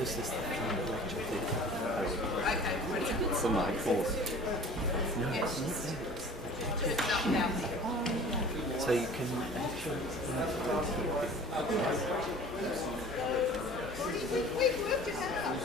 This is the kind of lecture theatre Okay, for my course. No, yes. it's not there. So you can actually... We've worked it out.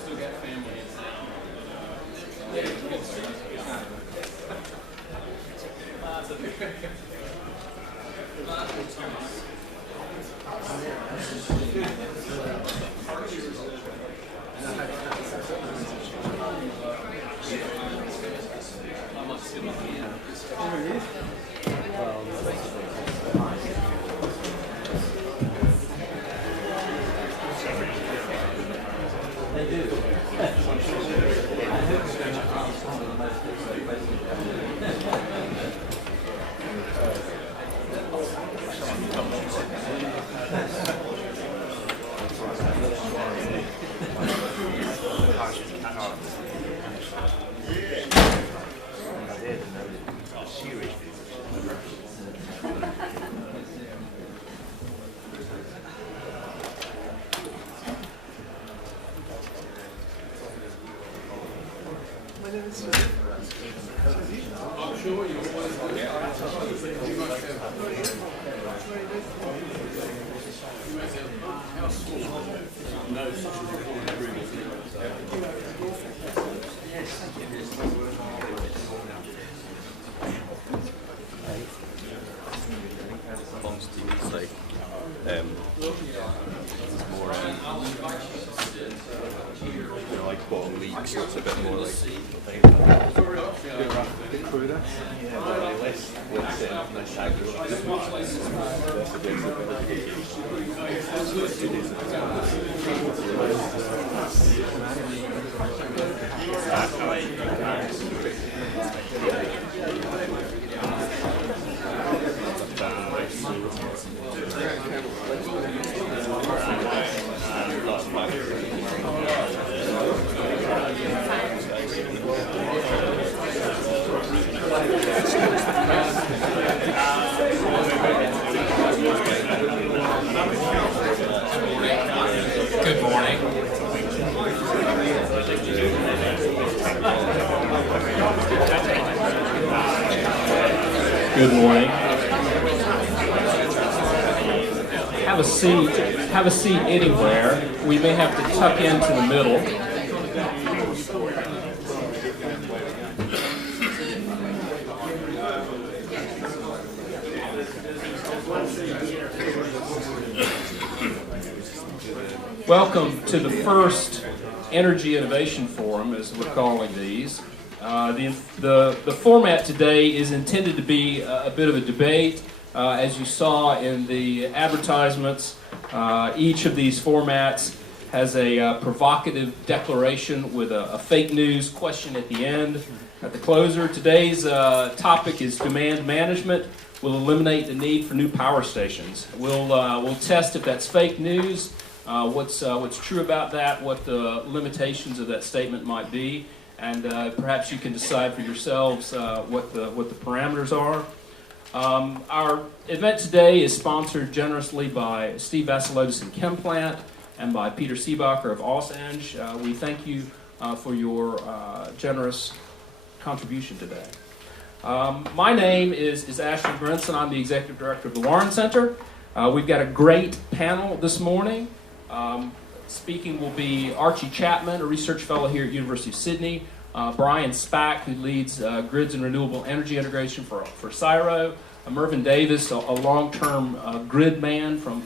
They do. Like bottom league, so it's a bit more like a bit cruder. Yeah, but less Good morning. Good morning. Have a seat. Have a seat anywhere. We may have to tuck into the middle. Welcome to the first Energy Innovation Forum, as we're calling these. The format today is intended to be a bit of a debate. As you saw in the advertisements, each of these formats has a provocative declaration with a fake news question at the end. At the closer, today's topic is demand management. We'll eliminate the need for new power stations. We'll test if that's fake news. What's true about that, what the limitations of that statement might be, and perhaps you can decide for yourselves what the parameters are. Our event today is sponsored generously by Steve Vassilotis and Chemplant and by Peter Seebacher of Ausange. We thank you for your generous contribution today. My name is Ashley Brinson. I'm the Executive Director of the Warren Center. We've got a great panel this morning. Speaking will be Archie Chapman, a research fellow here at University of Sydney, Brian Spack, who leads grids and renewable energy integration for CSIRO, Mervyn Davis, a long-term grid man from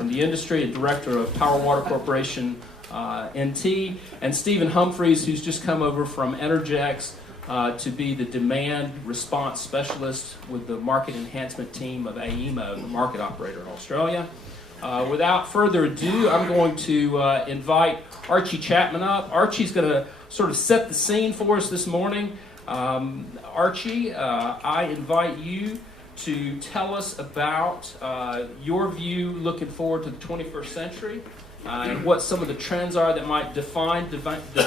the industry and director of Power Water Corporation NT, and Stephen Humphreys, who's just come over from Energex to be the demand response specialist with the market enhancement team of AEMO, the market operator in Australia. Without further ado, I'm going to invite Archie Chapman up. Archie's going to sort of set the scene for us this morning. Archie, I invite you to tell us about your view looking forward to the 21st century and what some of the trends are that might define the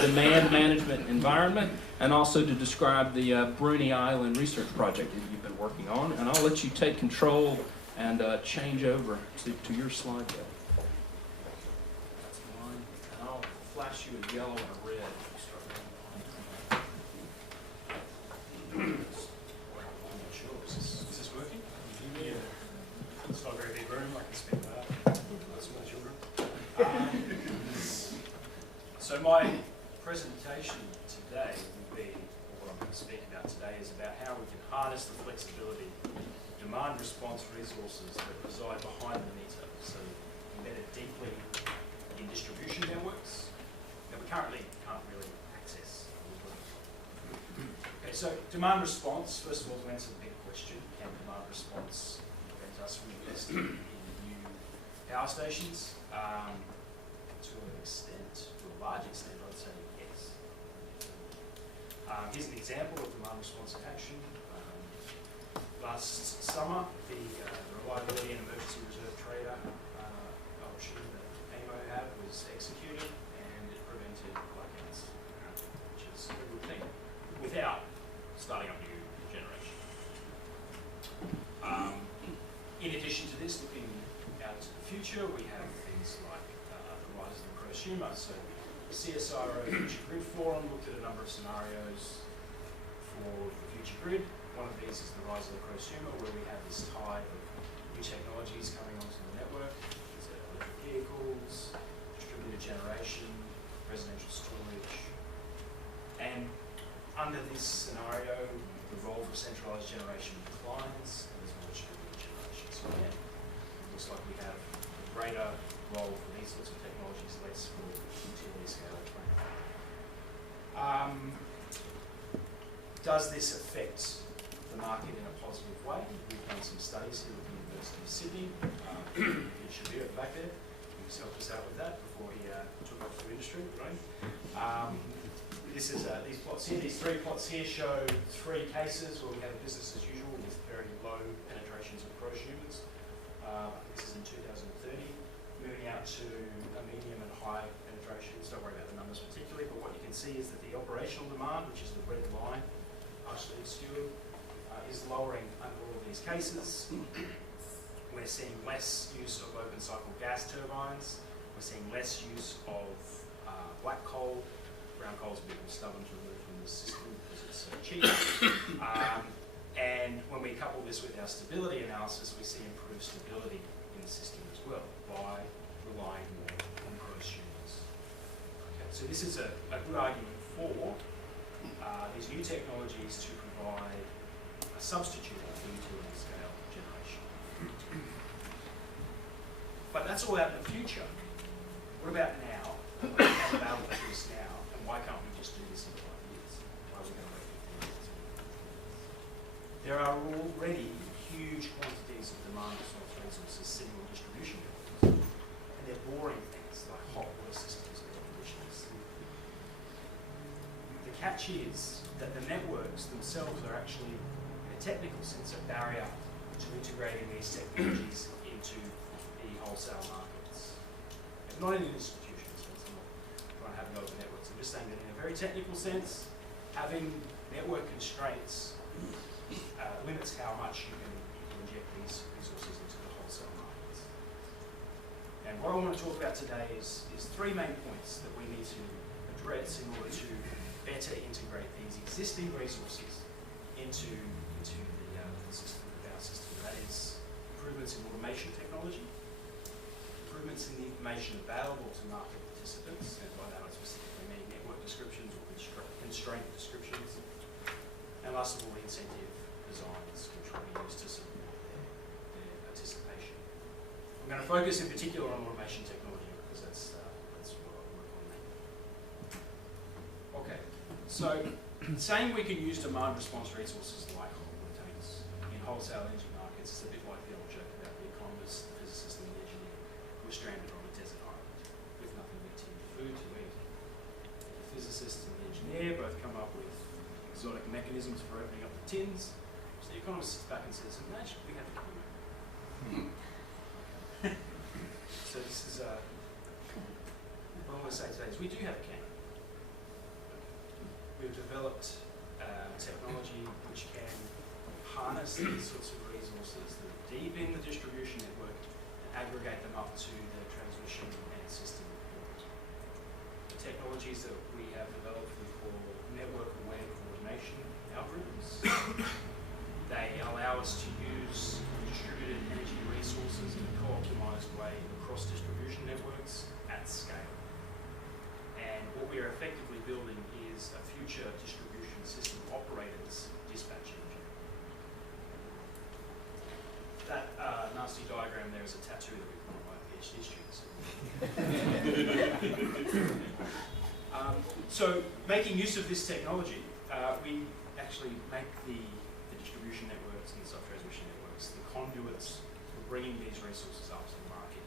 demand management environment, and also to describe the Bruny Island research project that you've been working on. And I'll let you take control and change over to your slide deck. That's mine. And I'll pass you a yellow and a red. I'm not sure. Is this working? Yeah. It's not a very big room. I can speak loud. Small children. So my presentation today will be, or what I'm going to speak about today, is about how we can harness the flexibility, demand response resources that reside behind the meter, so embedded deeply in distribution networks that we currently can't really access. Okay, so demand response, first of all, to answer the big question, can demand response prevent us from investing in new power stations? To an extent, to a large extent, I'd say yes. Here's an example of demand response in action. Last summer, the reliability and emergency reserve trader option that AMO had was executed, and it prevented blackouts, which is a good thing, without starting up new generation. In addition to this, looking out to the future, we have things like the rise of the prosumer. So the CSIRO Future Grid Forum looked at a number of scenarios for the future grid. One of these is the rise of the prosumer, where we have this tide of new technologies coming onto the network. There's electric vehicles, distributed generation, residential storage. And under this scenario, the role of centralised generation declines, and there's more distributed generation. So again, it looks like we have a greater role for these sorts of technologies, less for utility scale plant. Does this affect the market in a positive way? We've done some studies here with the University of Sydney. It should be back there. He helped us out with that before he took off to industry, right? This is these plots here. These three plots here show three cases where we have a business as usual with very low penetrations of prosumers. This is in 2030, moving out to a medium and high penetrations. Don't worry about the numbers particularly, but what you can see is that the operational demand, which is the red line, partially obscured, is lowering under all of these cases. We're seeing less use of open cycle gas turbines. We're seeing less use of black coal. Brown coal is a bit more stubborn to remove from the system because it's so cheap. And when we couple this with our stability analysis, we see improved stability in the system as well by relying more on prosumers. Okay, so this is a good argument for these new technologies to provide a substitute for utility scale generation. But that's all out in the future. What about now? What is available to us now? And why can't we just do this in 5 years? Why are we going to wait 15 years? There are already huge quantities of demand response resources sitting on distribution networks. And they're boring things like hot water systems and air conditioners. The catch is that the networks themselves are actually, in a technical sense, a barrier to integrating these technologies into the wholesale markets. And not in an institutional sense, I'm not trying to have a go at the networks. I'm just saying that in a very technical sense, having network constraints limits how much you can inject these resources into the wholesale markets. And what I want to talk about today is three main points that we need to address in order to better integrate these existing resources into the system, the power system. That is improvements in automation technology, improvements in the information available to market participants, and by that I specifically mean network descriptions or constraint descriptions, and last of all, the incentive designs which will be used to support their participation. I'm going to focus in particular on automation technology because that's what I work on. Okay, so saying we can use demand response resources like hot water tanks in wholesale energy markets is a bit like the old joke about the economist, the physicist, and the engineer who were stranded on a desert island with nothing but tin food to eat. The physicist and the engineer both come up with exotic mechanisms for opening up the tins. So the economist sits back and says, imagine we had a can. So this is, what I want to say today is we do have a can. We've developed technology which can harness these sorts of resources that are deep in the distribution network and aggregate them up to the transmission and system network. The technologies that we have developed we call network-aware coordination algorithms. They allow us to use distributed energy resources in a co-optimized way across distribution networks at scale. And what we are effectively building is a future distribution system operator's dispatch engine. That nasty diagram there is a tattoo that we put on my PhD students. So making use of this technology, we actually make the distribution networks and the sub-transmission networks the conduits for bringing these resources up to the market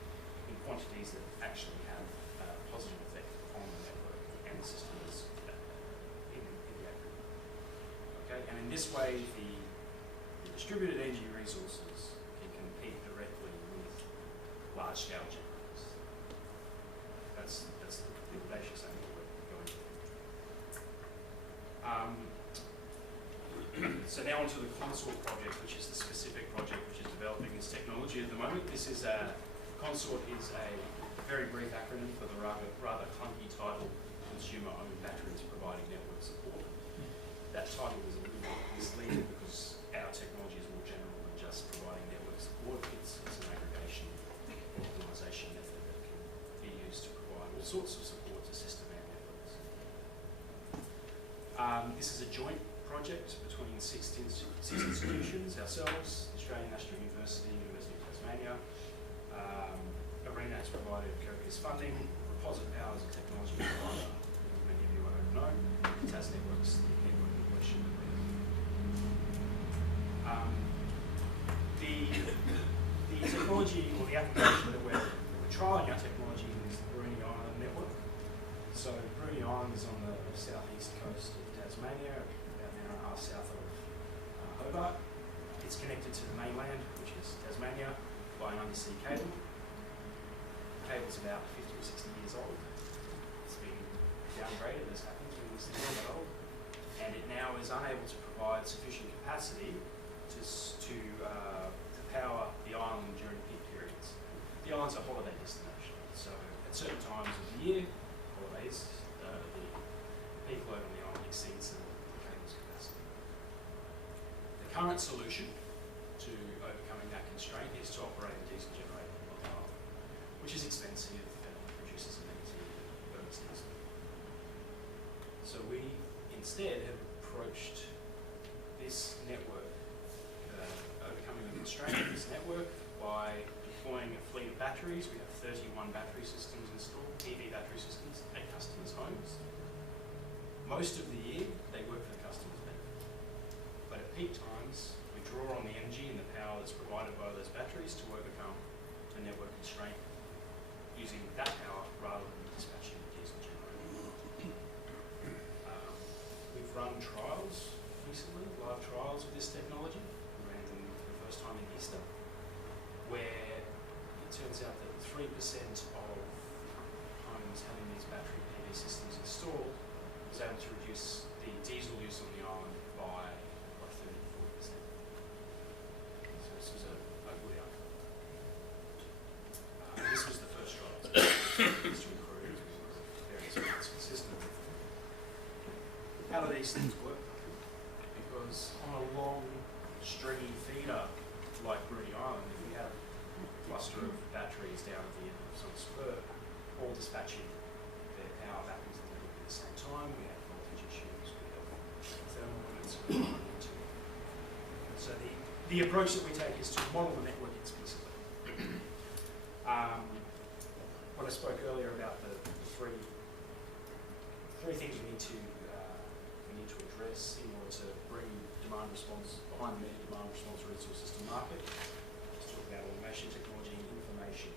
in quantities that actually have a positive effect on the network and the systems in the aggregate. Okay, and in this way, the distributed energy resources can compete directly with large-scale generators. That's the audacious aim that we're going for. So now onto the Consort project, which is the specific project which is developing this technology at the moment. Consort is a very brief acronym for the rather clunky title, Consumer-Owned Batteries Providing Network Support. That title is a little bit misleading because our technology is more general than just providing network support. It's an aggregation optimization method that can be used to provide all sorts of support to system and networks. This is a joint project between six institutions, ourselves, Australian National University, University of Tasmania. Arena has provided copious funding. Reposit Power is a technology provider, many of you I don't know. Tas Networks, the network in question. The technology or the application that we're trialling our technology in is the Bruny Island network. So Bruny Island is on the southeast coast of Tasmania, about an hour and a half south of Hobart. It's connected to the mainland, which is Tasmania, by an undersea cable. The cable's about 50 or 60 years old. It's been downgraded, as happens when these things get old. And it now is unable to provide sufficient capacity to power the island during peak periods. The island's a holiday destination, so at certain times of the year, holidays, the peak load on the island exceeds the cable's capacity. The current solution to overcoming that constraint is to operate a diesel generator on the island, which is expensive and produces amenity and burns diesel. So we instead have approached this network, overcoming the constraint of this network by deploying a fleet of batteries. We have 31 battery systems installed, EV battery systems, at customers' homes. Most of the year, they work for the customer's benefit. But at peak times, we draw on the energy and the power that's provided by those batteries to overcome the network constraint using that power rather than dispatching the diesel generator. We've run trials recently, live trials of this technology. We ran them for the first time in Easter, where it turns out that 3% of homes having these battery PV systems installed was able to reduce the diesel use on the island by 30 to 40%. So this was a good outcome. This was the first trial. So it's to improve various amounts consistently. How do these things work? Because on a long, stringy feeder like Bruny Island, if we have a cluster of batteries down at the end of some spur, all dispatching their power back into the network at the same time, we have voltage issues, we have thermal limits we run into. So the approach that we take is to model the network explicitly. What I spoke earlier about the three things we need to address in order to bring demand response, behind the meter demand response resources to market. Let's talk about automation technology and information.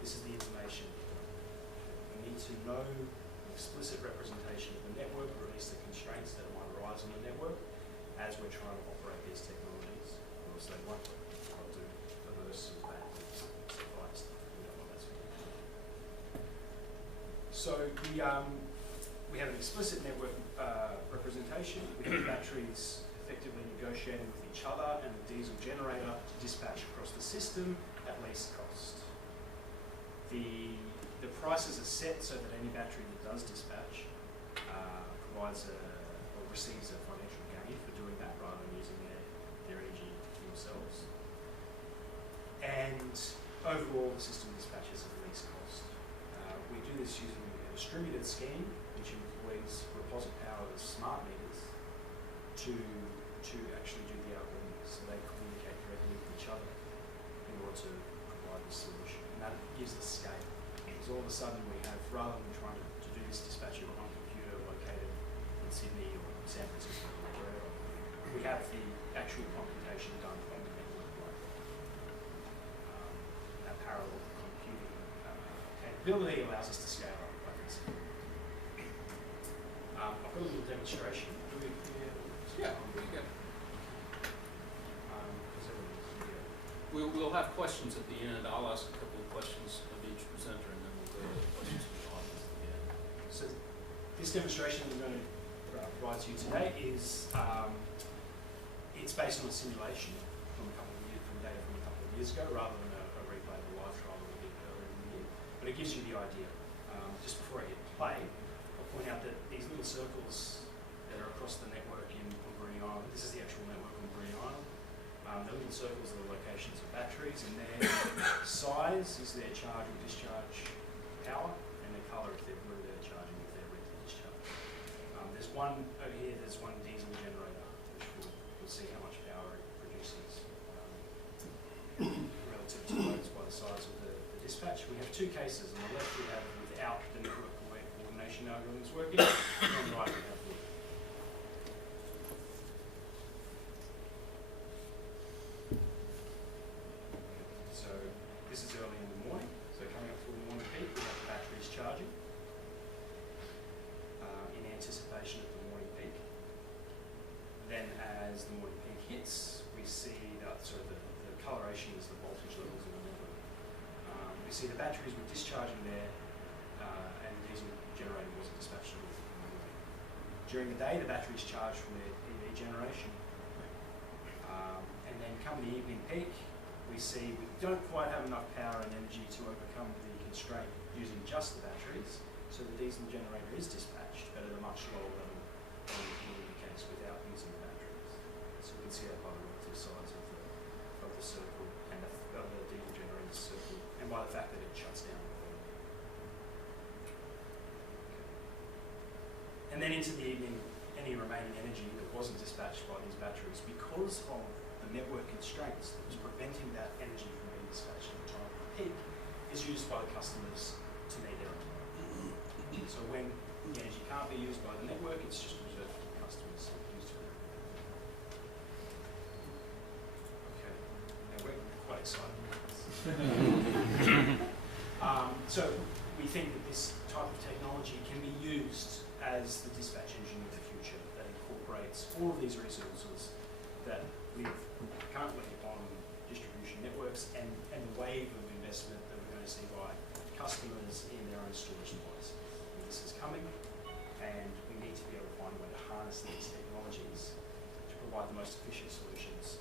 This is the information. We need to know an explicit representation of the network, or at least the constraints that might arise on the network as we're trying to operate these technologies. Or else they won't work. They'll do perverse and bad things, surprise stuff. We don't want that sort of thing. So we have an explicit network representation. We have batteries effectively negotiating with each other and the diesel generator to dispatch across the system at least cost. The The prices are set so that any battery that does dispatch provides or receives a financial gain for doing that rather than using their energy themselves. And overall, the system dispatches at the least cost. We do this using a distributed scheme, which employs reposit power with smart meters to actually do the algorithms, so they communicate directly with each other in order to provide the solution. And that gives us scale. Because all of a sudden we have, rather than trying to do this dispatch on one computer located in Sydney or San Francisco or wherever, we have the actual computation done on the network locally. That parallel computing capability allows us to scale up quite easily. I've got a little demonstration. Yeah, we go. We'll have questions at the end. I'll ask a couple of questions of each presenter, and then we'll go to questions from the audience at the end. So this demonstration I'm going to provide to you today is it's based on a simulation from data from a couple of years ago, rather than a replay of a live trial that we did earlier in the year. But it gives you the idea. Just before I hit play, I'll point out that these little circles that are across the network on Bruny Island, this is the actual network on Bruny Island. The little circles are the locations of batteries, and their size is their charge or discharge power, and their colour if they're blue, they're charging, if they're red, they're discharging. There's one over here, there's one diesel generator, which we'll see how much power it produces relative to those by the size of the dispatch. We have two cases. On the left we have without the network coordination algorithms working, and on the right we have with. So this is early in the morning, so coming up to the morning peak, we have the batteries charging in anticipation of the morning peak. Then as the morning peak hits, we see that the coloration is the voltage levels in the network. We see the batteries were discharging there and the diesel generator wasn't dispatched at all. During the day, the batteries charge from their EV generation. And then come the evening peak, we see we don't quite have enough power and energy to overcome the constraint using just the batteries, so the diesel generator is dispatched, but at a much lower level than in the case without using the batteries. So we can see that by the relative size of the circle and the diesel generator's circle, and by the fact that it shuts down. And then into the evening, any remaining energy that wasn't dispatched by these batteries, because of the network constraints that was preventing that energy from being dispatched at the time of the peak, is used by the customers to meet their own. So when the energy can't be used by the network, it's just reserved for the customers to use for them. Okay, now we're quite excited about this. So we think that this type of technology can be used as the dispatch engine of the future that incorporates all of these resources that live currently on distribution networks and the wave of investment that we're going to see by customers in their own storage devices. This is coming, and we need to be able to find a way to harness these technologies to provide the most efficient solutions